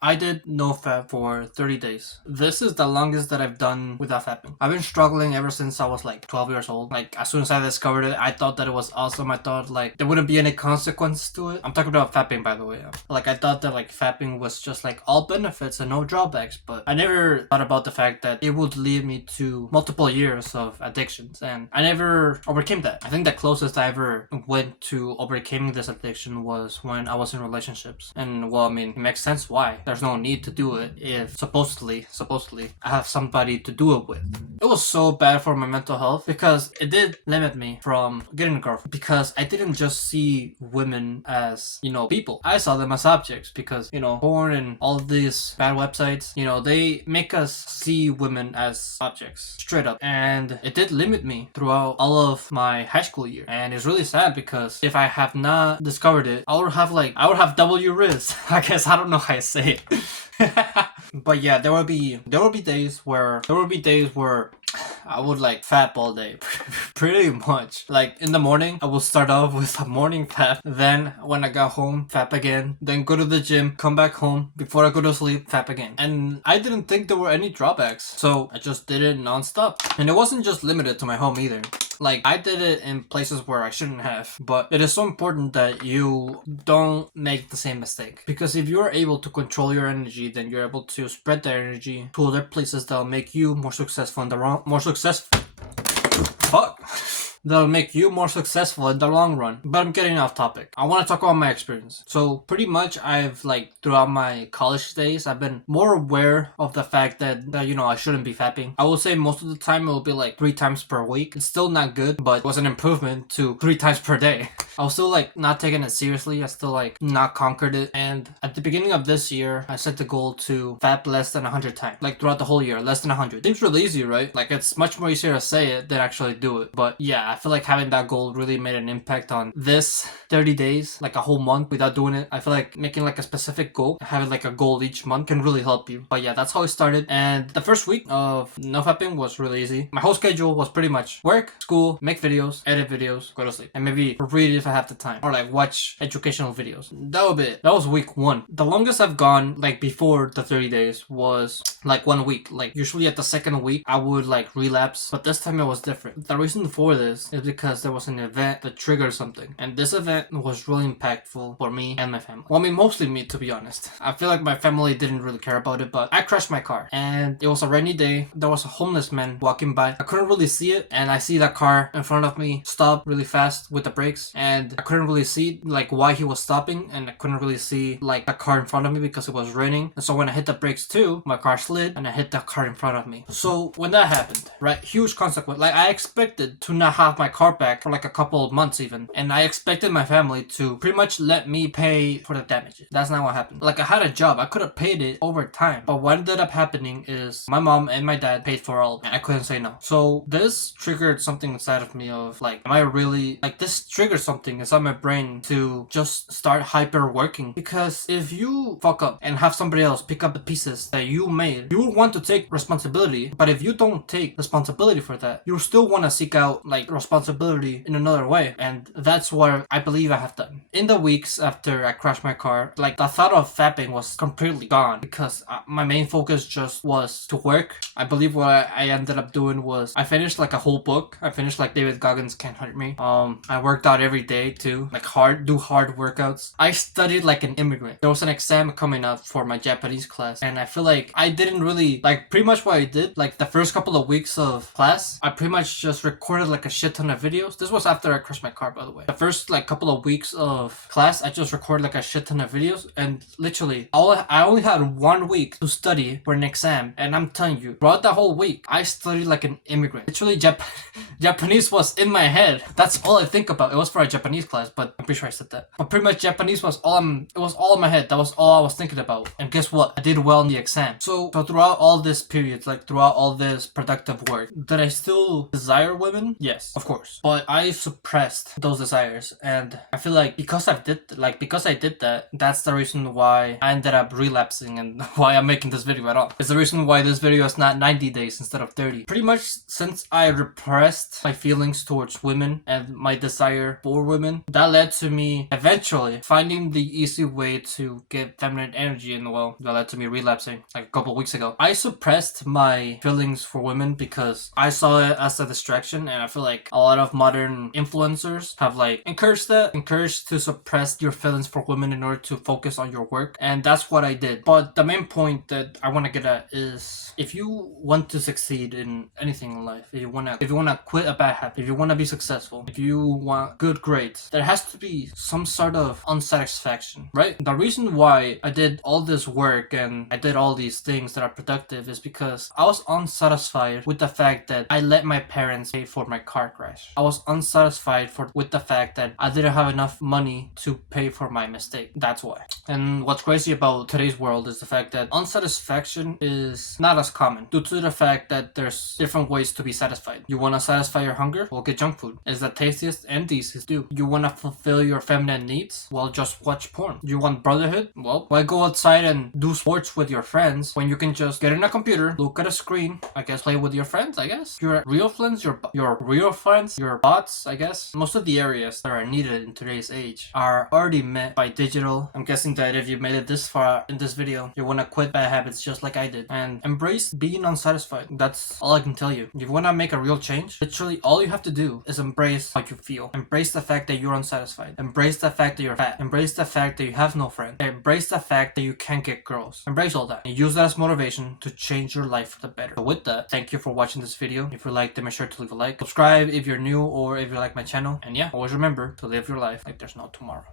I did no fap for 30 days. This is the longest that I've done without fapping. I've been struggling ever since I was like 12 years old. Like as soon as I discovered it, I thought that it was awesome. I thought like there wouldn't be any consequence to it. I'm talking about fapping, by the way. Like I thought that like fapping was just like all benefits and no drawbacks, but I never thought about the fact that it would lead me to multiple years of addictions, and I never overcame that. I think the closest I ever went to overcoming this addiction was when I was in relationships. And well, I mean, it makes sense why. There's no need to do it if supposedly I have somebody to do it with. It was so bad for my mental health because it did limit me from getting a girlfriend, because I didn't just see women as, people. I saw them as objects because, porn and all these bad websites, they make us see women as objects straight up. And it did limit me throughout all of my high school year. And it's really sad because if I have not discovered it, I would have W riz. I guess I don't know how I say it. But yeah, there will be days where I would like fap all day. Pretty much. Like in the morning, I will start off with a morning fap. Then when I got home, fap again. Then go to the gym, come back home. Before I go to sleep, fap again. And I didn't think there were any drawbacks. So I just did it nonstop. And it wasn't just limited to my home either. Like, I did it in places where I shouldn't have, but it is so important that you don't make the same mistake. Because if you're able to control your energy, then you're able to spread that energy to other places that'll make you more successful in the that'll make you more successful in the long run. But I'm getting off topic. I want to talk about my experience. So pretty much I've throughout my college days, I've been more aware of the fact that I shouldn't be fapping. I will say most of the time it will be like 3 times per week. It's still not good, but it was an improvement to 3 times per day. I was still not taking it seriously. I still not conquered it. And at the beginning of this year, I set the goal to fap less than 100 times. Throughout the whole year, less than 100. Seems really easy, right? It's much more easier to say it than actually do it. But yeah, I feel like having that goal really made an impact on this 30 days, a whole month without doing it. I feel like making a specific goal, having a goal each month can really help you. But yeah, that's how it started. And the first week of no fapping was really easy. My whole schedule was pretty much work, school, make videos, edit videos, go to sleep, and maybe read if I have the time, or watch educational videos. That was it. That was week 1. The longest I've gone before the 30 days was 1 week. Usually at the second week I would relapse, but this time it was different. The reason for this is because there was an event that triggered something, and this event was really impactful for me and my family. Well, I mean, mostly me, to be honest. I feel like my family didn't really care about it, but I crashed my car, and it was a rainy day. There was a homeless man walking by. I couldn't really see it, and I see that car in front of me stop really fast with the brakes, and I couldn't really see why he was stopping, and I couldn't really see the car in front of me because it was raining. And so when I hit the brakes too, my car slid and I hit the car in front of me. So when that happened, right, huge consequence. I expected to not have my car back for a couple of months even, and I expected my family to pretty much let me pay for the damages. That's not what happened. I had a job, I could have paid it over time, but what ended up happening is my mom and my dad paid for all, and I couldn't say no. So this triggered something inside of me of am I really this triggered something inside my brain to just start hyper working. Because if you fuck up and have somebody else pick up the pieces that you made, you will want to take responsibility. But if you don't take responsibility for that, you still want to seek out responsibility in another way. And that's what I believe I have done. In the weeks after I crashed my car, the thought of fapping was completely gone, because my main focus just was to work. I believe what I ended up doing was I finished a whole book. I finished David Goggins' Can't Hurt Me. I worked out every day too, do hard workouts. I studied like an immigrant. There was an exam coming up for my Japanese class, and I feel like I didn't really pretty much what I did the first couple of weeks of class. I pretty much just recorded a shit ton of videos. This was after I crashed my car, by the way. The first couple of weeks of class, I just recorded a shit ton of videos, and literally I only had 1 week to study for an exam. And I'm telling you, throughout that whole week, I studied like an immigrant. Literally, Japanese was in my head. That's all I think about. It was for a Japanese class, but I'm pretty sure I said that. But pretty much Japanese was all it was all in my head. That was all I was thinking about. And guess what? I did well in the exam. So throughout all this period, throughout all this productive work, did I still desire women? Yes. of course. But I suppressed those desires, and I feel like because I did that, that's the reason why I ended up relapsing and why I'm making this video at all. It's the reason why this video is not 90 days instead of 30. Pretty much since I repressed my feelings towards women and my desire for women, that led to me eventually finding the easy way to get feminine energy in the world. That led to me relapsing like a couple weeks ago. I suppressed my feelings for women because I saw it as a distraction, and I feel like a lot of modern influencers have like encouraged to suppress your feelings for women in order to focus on your work, and that's what I did. But the main point that I want to get at is, if you want to succeed in anything in life, if you wanna quit a bad habit, if you wanna be successful, if you want good grades, there has to be some sort of unsatisfaction, right? The reason why I did all this work and I did all these things that are productive is because I was unsatisfied with the fact that I let my parents pay for my car crash. I was unsatisfied with the fact that I didn't have enough money to pay for my mistake. That's why. And what's crazy about today's world is the fact that unsatisfaction is not as common due to the fact that there's different ways to be satisfied. You want to satisfy your hunger? Well, get junk food. It's the tastiest and easiest to do. You want to fulfill your feminine needs? Well, just watch porn. You want brotherhood? Well, why go outside and do sports with your friends when you can just get in a computer, look at a screen, I guess, play with your friends, I guess. Your real friends, your real friends, your bots, I guess. Most of the areas that are needed in today's age are already met by digital. I'm guessing that if you made it this far in this video, you want to quit bad habits just like I did and embrace being unsatisfied. That's all I can tell you. If you want to make a real change, literally all you have to do is embrace how you feel. Embrace the fact that you're unsatisfied. Embrace the fact that you're fat. Embrace the fact that you have no friends. Embrace the fact that you can't get girls. Embrace all that and use that as motivation to change your life for the better. So with that, thank you for watching this video. If you liked it, make sure to leave a like. Subscribe if you're new or if you like my channel. And yeah, always remember to live your life like there's no tomorrow.